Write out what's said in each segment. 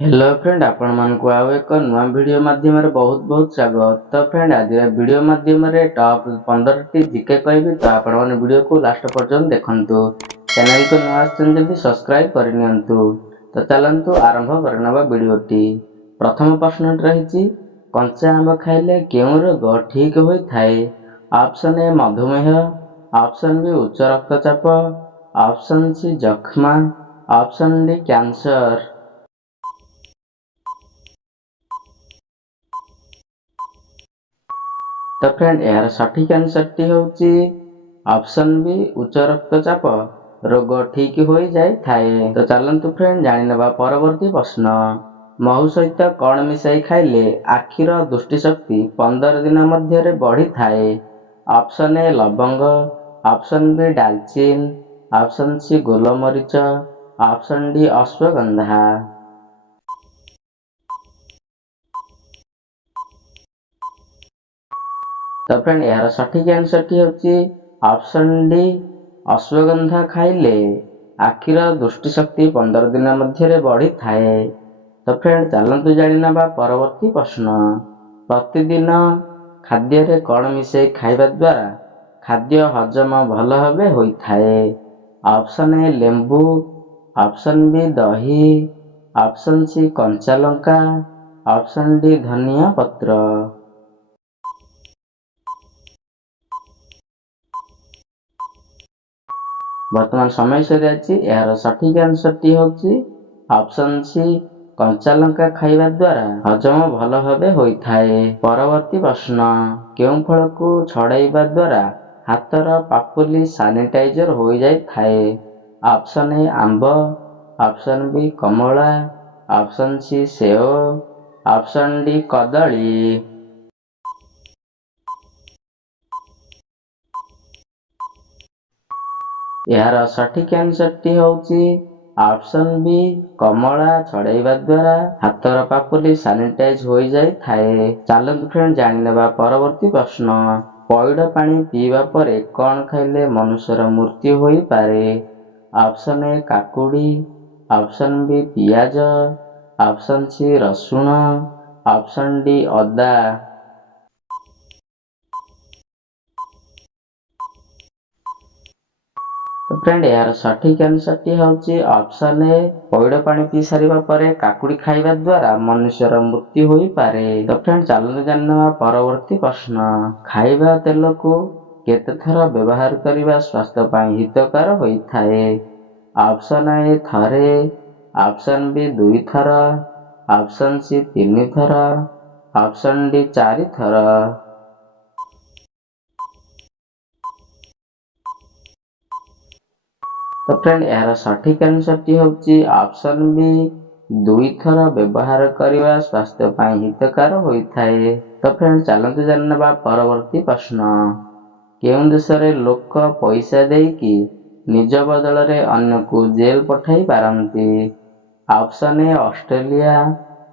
Hello friend, आपण मानकु आउ एक नुआ वीडियो माध्यम बहुत बहुत स्वागत। तो फ्रेंड, आज वीडियो माध्यम टॉप 15 टी जीके कहबी, तो आपण माने वीडियो को लास्ट पर्यंत देखंतु। चैनल को नुआ आछन जदि सब्सक्राइब करनियंतु। तो चलंतु आरंभ करनबा वीडियोटी। प्रथम प्रश्न रहिछि, कंचा आंब खाइले केउ रोग ठीक होई थाए? ऑप्शन ए मधुमेह, ऑप्शन बी उच्च रक्तचाप, ऑप्शन सी जक्ष्मा, ऑप्शन डी कैंसर। तो फ्रेंड, यार सठिक आंसर टी होची ऑप्शन बी उच्च रक्तचाप रोग ठीक हो जाए थाए। तो चलंतु फ्रेंड, जानि नबा परवर्ती प्रश्न। महू सहित कौन मिसाई खाइले आखिर दृष्टि शक्ति 15 दिन मध्य बढ़ी थाए? ऑप्शन ए लवंग, ऑप्शन बी डालचीन, ऑप्शन सी गोलमरीच, ऑप्शन डी अश्वगंधा। तो फ्रेंड, यार सठिक आंसर टी होची ऑप्शन डी अश्वगंधा खाइले आखिर दृष्टि शक्ति 15 दिन मध्य बढ़ी थाए। तो फ्रेंड, चलंतु जानि नबा परवर्ती प्रश्न। प्रतिदिन खाद्य रे कौन मिसाई खाइबा द्वारा खाद्य हजम भल भाबे होई थाए? ऑप्शन ए लेंबू, ऑप्शन बी दही, ऑप्शन सी कंचा लंका, ऑप्शन डी धनिया पत्र। वर्तमान समय सरी यार सठिक आंसर टी होची ऑप्शन सी कंचा लंका खाइबा द्वारा हजम भल भाबे होई थाए। परवर्ती प्रश्न। केउं फल को छड़ाइबा द्वारा हाथर पापुली सैनिटाइजर हो जाय थाए? ऑप्शन ए आंब, ऑप्शन बी कमला, ऑप्शन सी सेव, ऑप्शन डी कदली। यार सठिक आंसर टी होची ऑप्शन बी कमला छड़ाइबा द्वारा हाथर पापुली सैनिटाइज हो जाय थाए। चलंतु फ्रेंड, जानि नेबा परवर्ती प्रश्न। पैड पानी पीवा परे कौन खाइले मनुष्यर मृत्यु होई पारे? ऑप्शन ए काकुड़ी, ऑप्शन बी पियाज, ऑप्शन सी रसुण, ऑप्शन डी अदा। तो फ्रेंड, यार सठिक आंसर टी होची ऑप्शन ए पैड पानी पी सारिबा परे काकुड़ी खाइबा द्वारा मनुष्यर मृत्यु होई पारे। तो फ्रेंड, चलनु जानवा परवर्ती प्रश्न। खाइबा तेल को केते थर व्यवहार करिबा स्वास्थ्य पाई हितकर होई थाए? ऑप्शन ए थरे, ऑप्शन बी 2 थर, ऑप्शन सी 3 थर, ऑप्शन डी 4 थर। तो फ्रेंड, यार सठिक आंसर टी होची ऑप्शन बी 2 थर व्यवहार करिबा स्वास्थ्य पाई हितकर होई थाए। तो फ्रेंड, चलंतु जानबा परवर्ती प्रश्न। केउं देश रे लोक पैसा देकी निज बदल रे अन्य को जेल पठाई पारंती? Option A Australia,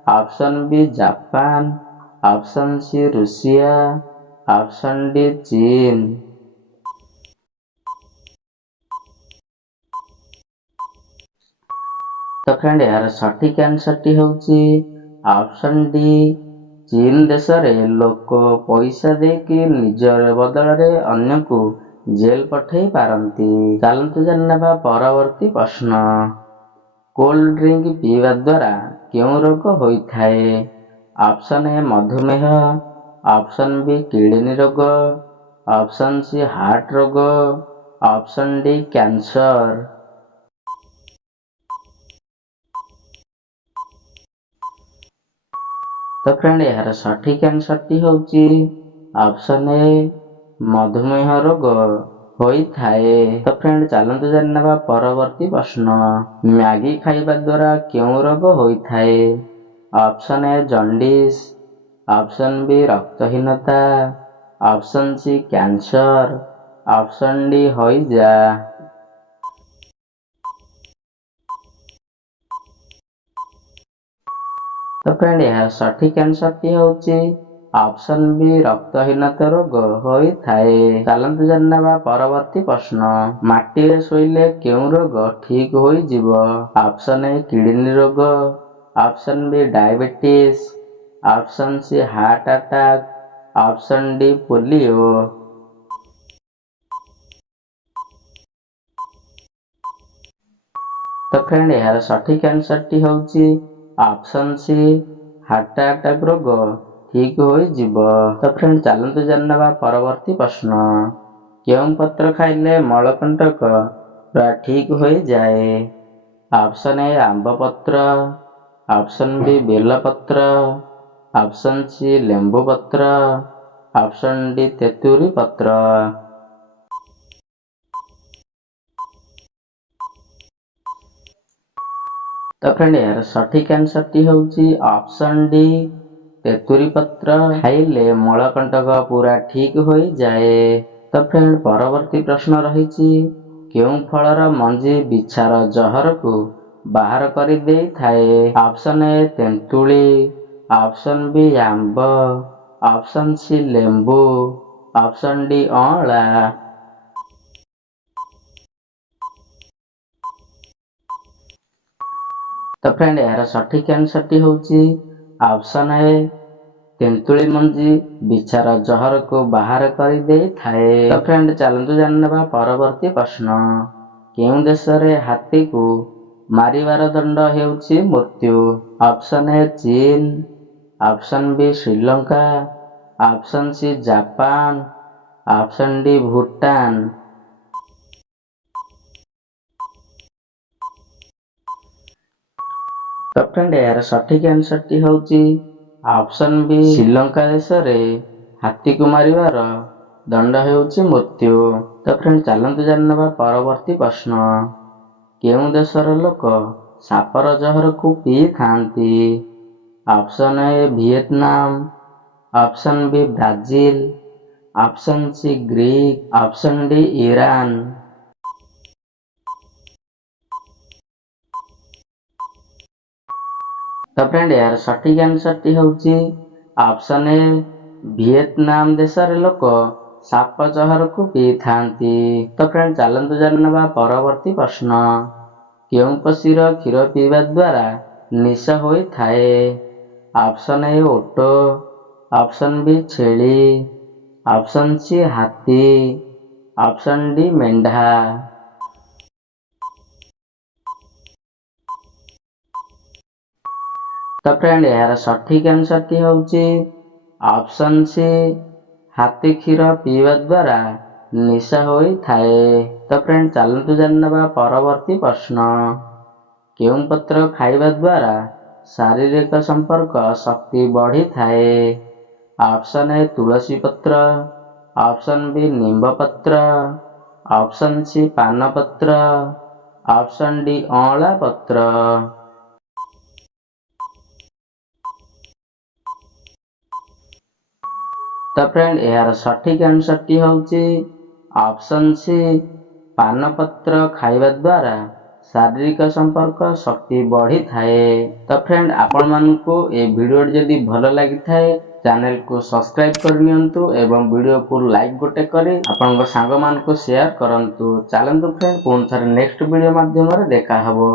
option B Japan, option C रूसिया, ऑप्शन डी चीन। तो फ्रेंड, यार सठिक आंसर टी होची ऑप्शन डी चीन देश रे लोक पैसा देकी निजर बदल रे अन्य को जेल पठाई पारंती। चलंतु जानबा परवर्ती प्रश्न। कोल्ड ड्रिंक पीवा द्वारा केउं रोग होई थाए? ऑप्शन ए मधुमेह, ऑप्शन बी किडनी रोग, ऑप्शन सी हार्ट रोग, ऑप्शन डी कैंसर। तो फ्रेंड, यार सठिक आंसर टी होची ऑप्शन ए मधुमेह रोग होई थाए। तो फ्रेंड, चलंतु जानबा परवर्ती प्रश्न। मैगी खाइबा द्वारा केउं रोग होई थाए? Option A jaundice, option B रक्तहीनता, option C cancer, option D हइजा। तो फ्रेंड, यार सठिक आंसर टी होची ऑप्शन बी रक्तहीनता रोग होई थाए। चलंतु जानबा परवर्ती प्रश्न। माटी रे सोइले केउं रोग ठीक होई जिवो? ऑप्शन ए किडनी रोग, option B diabetes, option C heart attack, option D polio. तो फ्रेंड यार सठिक आंसर टी होउची ऑप्शन सी हार्ट अटैक रोग ठीक हो जीव। तो फ्रेंड चलते जानवा परवर्ती प्रश्न क्यों पत्र खाइले मलकंटक पूरा ठीक हो जाए। ऑप्शन ए आंब पत्र, ऑप्शन बी बेल पत्र, ऑप्शन सी लेंबू पत्र, ऑप्शन डी तेतुरी पत्र। तो फ्रेंड यार सठिक आंसर टी होउची ऑप्शन डी तेतुरी पत्र खाइले मलकंटक पूरा ठीक हो जाए। तो फ्रेंड परवर्ती प्रश्न रही क्यों फलर मंजी बिछार जहर को बाहर कर दे थाए। ऑप्शन ए तेंतुली, ऑप्शन बी आंब, ऑप्शन सी लेंबू, ऑप्शन डी अँला। तो फ्रेंड यार सठिक आंसर टी होउची ऑप्शन ए तेंतुली मंजी बिछार जहर को बाहर कर दे थाए। तो फ्रेंड चलतु जानवा परवर्ती प्रश्न केउं देश रे हाथी को मारिवार दंड हेउची मृत्यु। Option A China, option B Sri Lanka, option C Japan, option D Bhutan. तो फ्रेंड यार सठिक आंसर टी होउची ऑप्शन बी श्रीलंका देश रे हाथी को मारिवार दंड हेउची मृत्यु। तो फ्रेंड चलतु जानवा परवर्ती प्रश्न केउं देशर लोक सापर जहर को पी खाती। Option A Vietnam, option B Brazil, option C Greek, option D Iran. तो फ्रेंड यार सठिक आंसर टी होउची ऑप्शन ए वियतनाम देश रे लोक साप जहर को पी थांती। तो फ्रेंड चलतु जानवा परवर्ती प्रश्न केउं पशीर क्षीर पीवा द्वारा निशा होई थाए। ऑप्शन ए ओटो, ऑप्शन बी छेली, ऑप्शन सी हाथी, ऑप्शन डी मेंढा। तो फ्रेंड यार सठिक आंसर टी होउची ऑप्शन सी हाथी क्षीर पीवा द्वारा निशा होई थाए। तो फ्रेंड चलतु जानवा परवर्ती प्रश्न केउं पत्र खाइबा द्वारा शारीरिक संपर्क शक्ति बढ़ी थाए। ऑप्शन ए तुलसी पत्र, ऑप्शन बी नींब पत्र, ऑप्शन सी पान पत्र, ऑप्शन डी अँला पत्र। तो फ्रेंड यार सठिक आंसर टी होउची ऑप्शन सी पान पत्र खाइबा द्वारा शारीरिक संपर्क शक्ति बढ़ी थाए। तो फ्रेंड आपण मानकु ए वीडियो जदी भल लागि थाए चैनल को सब्सक्राइब कर नियंतु एवं वीडियो को लाइक गोटे करी आपण सांग मान को शेयर करंतु। चलंतु फ्रेंड पुन थरे नेक्स्ट वीडियो माध्यम रे देखा हबो।